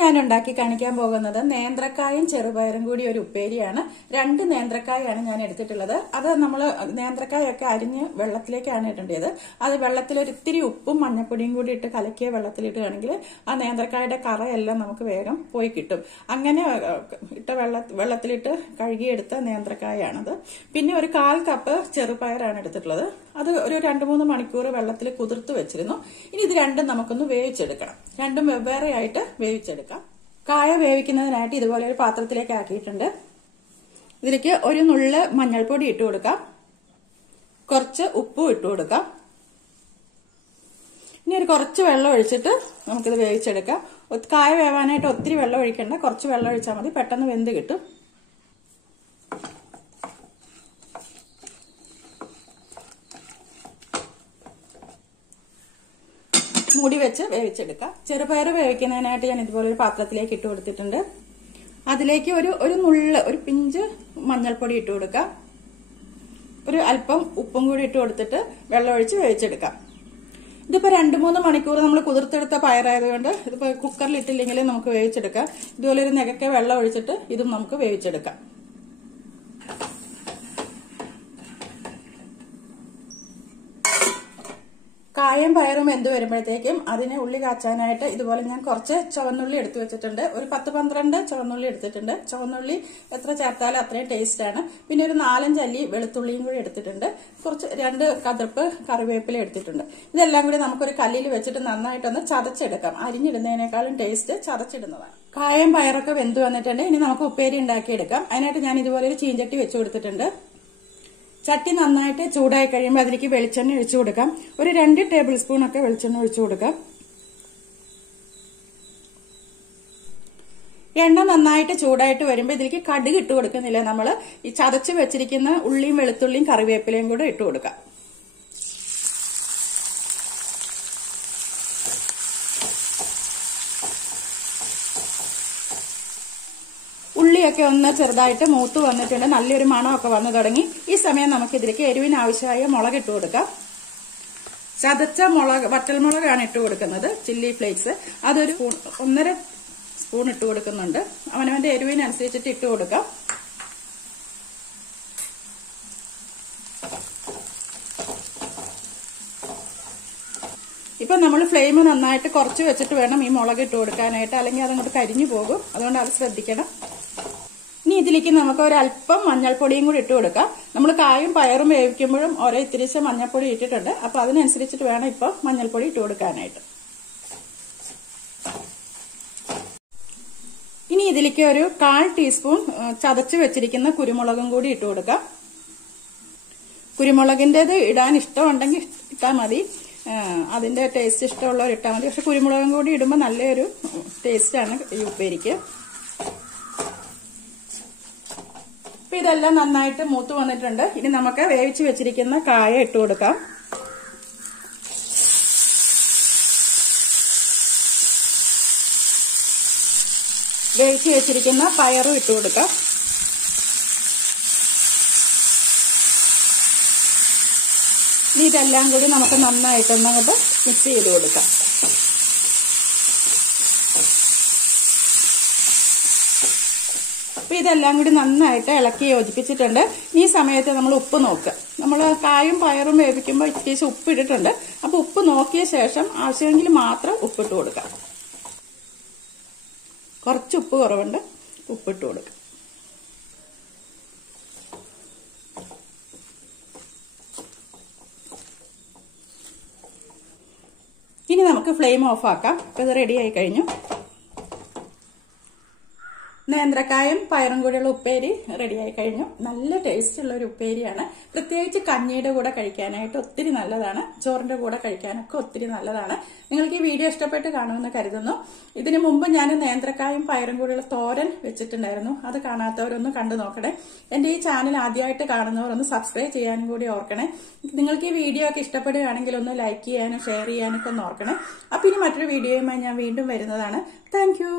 ഞാൻ ഉണ്ടാക്കി കാണിക്കാൻ പോകുന്നത് നേന്ത്രക്കായും ചെറുപയറും കൂടി ഒരു ഉപ്പേരിയാണ്. 2 നേന്ത്രക്കായാണ് ഞാൻ എടുത്തിട്ടുള്ളത്. അത് നമ്മൾ നേന്ത്രക്കായൊക്കെ അരിഞ്ഞ് വെള്ളത്തിലേക്കാണ് ഇടേണ്ടത്. അത് വെള്ളത്തിൽ ഒരു ഇത്തിരി ഉപ്പും മഞ്ഞപ്പൊടിയും കൂടി ഇട്ട് കലക്കിയ വെള്ളത്തിലിടുകയാണെങ്കിൽ ആ നേന്ത്രക്കായുടെ കറയെല്ലാം നമുക്ക് വേഗം പോയി കിട്ടും. അങ്ങനെ ഇട്ട വെള്ളത്തിലിട്ട് കഴുകിയെടുത്ത നേന്ത്രക്കായാണത്. പിന്നെ ഒരു 1/4 കപ്പ് ചെറുപയറാണ് എടുത്തിട്ടുള്ളത്. അത് ഒരു 2-3 മണിക്കൂർ വെള്ളത്തിൽ കുതിർത്ത് വെച്ചിരുന്നു. ഇനി ഇത് രണ്ടും നമുക്കൊന്ന് വേവിച്ചെടുക്കണം. രണ്ടും വെവ്വേറെ ആയിട്ട് വേവിച്ചെടുക്കാം. കായ വേവിക്കുന്നതിനായിട്ട് ഇതുപോലെ ഒരു പാത്രത്തിലേക്ക് ആക്കിയിട്ടുണ്ട്. ഇതിലേക്ക് ഒരു നുള്ള് മഞ്ഞൾപ്പൊടി ഇട്ട് കൊടുക്കാം, കുറച്ച് ഉപ്പും ഇട്ട് കൊടുക്കാം. ഇനി ഒരു കുറച്ച് വെള്ളം ഒഴിച്ചിട്ട് നമുക്കിത് വേവിച്ചെടുക്കാം. കായ വേവാനായിട്ട് ഒത്തിരി വെള്ളം ഒഴിക്കണ്ട, കുറച്ച് വെള്ളം ഒഴിച്ചാൽ മതി, പെട്ടെന്ന് വെന്ത് കിട്ടും. മൂടി വെച്ച് വേവിച്ചെടുക്കാം. ചെറുപയർ വേവിക്കുന്നതിനായിട്ട് ഞാൻ ഇതുപോലെ ഒരു പാത്രത്തിലേക്ക് ഇട്ട് കൊടുത്തിട്ടുണ്ട്. അതിലേക്ക് ഒരു നുള്ള്, ഒരു പിഞ്ച് മഞ്ഞൾപ്പൊടി ഇട്ട് കൊടുക്കാം. ഒരു അല്പം ഉപ്പും കൂടി ഇട്ട് കൊടുത്തിട്ട് വെള്ളം ഒഴിച്ച് വേവിച്ചെടുക്കാം. ഇതിപ്പോ 2-3 മണിക്കൂർ നമ്മൾ കുതിർത്തെടുത്ത പയറായതുകൊണ്ട് ഇതിപ്പോ കുക്കറിൽ ഇട്ടില്ലെങ്കിൽ നമുക്ക് വേവിച്ചെടുക്കാം. ഇതുപോലെ ഒരു നെകക്കെ വെള്ളം ഒഴിച്ചിട്ട് ഇതും നമുക്ക് വേവിച്ചെടുക്കാം. കായും പയറും വെന്ത് വരുമ്പോഴത്തേക്കും അതിനെ ഉള്ളി കാച്ചാനായിട്ട് ഇതുപോലെ ഞാൻ കുറച്ച് ചുവന്നുള്ളി എടുത്തു വെച്ചിട്ടുണ്ട്. ഒരു 10-12 ചുവന്നുള്ളി എടുത്തിട്ടുണ്ട്. ചുവന്നുള്ളി എത്ര ചേർത്താലും അത്രയും ടേസ്റ്റ് ആണ്. പിന്നെ ഒരു 4-5 അല്ലി വെളുത്തുള്ളിയും കൂടി എടുത്തിട്ടുണ്ട്. കുറച്ച് 2 കതിർപ്പ് കറിവേപ്പില എടുത്തിട്ടുണ്ട്. ഇതെല്ലാം കൂടി നമുക്കൊരു കല്ലിൽ വെച്ചിട്ട് നന്നായിട്ടൊന്ന് ചതച്ചെടുക്കാം. അരിഞ്ഞിടുന്നതിനേക്കാളും ടേസ്റ്റ് ചതച്ചിടുന്നതാണ്. കായും പയറൊക്കെ വെന്ത് വന്നിട്ടുണ്ട്. ഇനി നമുക്ക് ഉപ്പേരി ഉണ്ടാക്കിയെടുക്കാം. അതിനായിട്ട് ഞാൻ ഇതുപോലെ ഒരു ചീഞ്ചട്ടി വെച്ചു കൊടുത്തിട്ടുണ്ട്. ചട്ടി നന്നായിട്ട് ചൂടായി കഴിയുമ്പോൾ അതിലേക്ക് വെളിച്ചെണ്ണ ഒഴിച്ചു കൊടുക്കാം. ഒരു 2 ടേബിൾ സ്പൂൺ ഒക്കെ വെളിച്ചെണ്ണ ഒഴിച്ചു കൊടുക്കാം. എണ്ണ നന്നായിട്ട് ചൂടായിട്ട് വരുമ്പോൾ ഇതിലേക്ക് കടുക് ഇട്ട് കൊടുക്കുന്നില്ല. നമ്മൾ ഈ ചതച്ച് വെച്ചിരിക്കുന്ന ഉള്ളിയും വെളുത്തുള്ളിയും കറിവേപ്പിലയും കൂടെ ഇട്ട് കൊടുക്കാം. ഉള്ളിയൊക്കെ ഒന്ന് ചെറുതായിട്ട് മൂത്ത് വന്നിട്ടുണ്ട്. നല്ലൊരു മണമൊക്കെ വന്നു തുടങ്ങി. ഈ സമയം നമുക്ക് ഇതിലേക്ക് എരിവിന് ആവശ്യമായ മുളക് ഇട്ട് കൊടുക്കാം. ചതച്ച മുളക്, വറ്റൽമുളകാണ് ഇട്ട് കൊടുക്കുന്നത്, ചില്ലി ഫ്ലേക്സ്. അതൊരു 1.5 സ്പൂൺ ഇട്ട് കൊടുക്കുന്നുണ്ട്. അവനവന്റെ എരിവിനനുസരിച്ചിട്ട് ഇട്ട് കൊടുക്കാം. ഇപ്പൊ നമ്മൾ ഫ്ലെയിം നന്നായിട്ട് കുറച്ച് വെച്ചിട്ട് വേണം ഈ മുളക് ഇട്ട് കൊടുക്കാനായിട്ട്, അല്ലെങ്കിൽ അതങ്ങോട്ട് കരിഞ്ഞു പോകും. അതുകൊണ്ട് അത് ശ്രദ്ധിക്കണം. ഇനി ഇതിലേക്ക് നമുക്ക് ഒരല്പം മഞ്ഞൾപ്പൊടിയും കൂടി ഇട്ട് കൊടുക്കാം. നമ്മൾ കായും പയറും വേവിക്കുമ്പോഴും ഓരോ ഇത്തിരിച്ച മഞ്ഞൾപ്പൊടി ഇട്ടിട്ടുണ്ട്. അപ്പൊ അതിനനുസരിച്ചിട്ട് വേണം ഇപ്പൊ മഞ്ഞൾപ്പൊടി ഇട്ട് കൊടുക്കാനായിട്ട്. ഇനി ഇതിലേക്ക് ഒരു 1/4 ടീസ്പൂൺ ചതച്ച് വെച്ചിരിക്കുന്ന കുരുമുളകും കൂടി ഇട്ട് കൊടുക്കാം. കുരുമുളകിന്റേത് ഇടാൻ ഇഷ്ടമുണ്ടെങ്കിൽ ഇട്ടാൽ മതി, അതിന്റെ ടേസ്റ്റ് ഇഷ്ടമുള്ളവർ ഇട്ടാൽ മതി. പക്ഷെ കുരുമുളകും കൂടി ഇടുമ്പോൾ നല്ലൊരു ടേസ്റ്റാണ് ഈ ഉപ്പേരിക്ക്. അപ്പൊ ഇതെല്ലാം നന്നായിട്ട് മൂത്ത് വന്നിട്ടുണ്ട്. ഇനി നമുക്ക് വേവിച്ച് വെച്ചിരിക്കുന്ന കായ ഇട്ട് കൊടുക്കാം. വേവിച്ച് വെച്ചിരിക്കുന്ന പയറും ഇട്ട് കൊടുക്കാം. ഇനി ഇതെല്ലാം കൂടി നമുക്ക് നന്നായിട്ടൊന്നങ്ങോട്ട് മിക്സ് ചെയ്ത് കൊടുക്കാം. അപ്പൊ ഇതെല്ലാം കൂടി നന്നായിട്ട് ഇളക്കി യോജിപ്പിച്ചിട്ടുണ്ട്. ഈ സമയത്ത് നമ്മൾ ഉപ്പ് നോക്കുക. നമ്മൾ കായും പയറും വേവിക്കുമ്പോൾ ഇത്തിരി ഉപ്പ് ഇട്ടിട്ടുണ്ട്. അപ്പൊ ഉപ്പ് നോക്കിയ ശേഷം ആവശ്യമെങ്കിൽ മാത്രം ഉപ്പിട്ട് കൊടുക്കാം. കുറച്ച് ഉപ്പ് കുറവുണ്ട്, ഉപ്പിട്ട് കൊടുക്കാം. ഇനി നമുക്ക് ഫ്ലെയിം ഓഫ് ആക്കാം. അപ്പൊ ഇത് റെഡി ആയി കഴിഞ്ഞു. നേന്ത്രക്കായും പയറും കൂടിയുള്ള ഉപ്പേരി റെഡിയായി കഴിഞ്ഞു. നല്ല ടേസ്റ്റ് ഉള്ള ഒരു ഉപ്പേരിയാണ്. പ്രത്യേകിച്ച് കഞ്ഞിയുടെ കൂടെ കഴിക്കാനായിട്ട് ഒത്തിരി നല്ലതാണ്. ചോറിന്റെ കൂടെ കഴിക്കാനൊക്കെ ഒത്തിരി നല്ലതാണ്. നിങ്ങൾക്ക് ഈ വീഡിയോ ഇഷ്ടപ്പെട്ട് കാണുമെന്ന് കരുതുന്നു. ഇതിനു മുമ്പ് ഞാൻ നേന്ത്രക്കായും പയറും കൂടിയുള്ള തോരൻ വെച്ചിട്ടുണ്ടായിരുന്നു. അത് കാണാത്തവരൊന്ന് കണ്ടു നോക്കണേ. എന്റെ ഈ ചാനൽ ആദ്യമായിട്ട് കാണുന്നവർ ഒന്ന് സബ്സ്ക്രൈബ് ചെയ്യാനും കൂടി ഓർക്കണേ. നിങ്ങൾക്ക് ഈ വീഡിയോ ഒക്കെ ഇഷ്ടപ്പെടുകയാണെങ്കിൽ ഒന്ന് ലൈക്ക് ചെയ്യാനും ഷെയർ ചെയ്യാനൊക്കെ ഒന്ന് ഓർക്കണേ. അപ്പൊ ഇനി മറ്റൊരു വീഡിയോയുമായി ഞാൻ വീണ്ടും വരുന്നതാണ്. Thank you.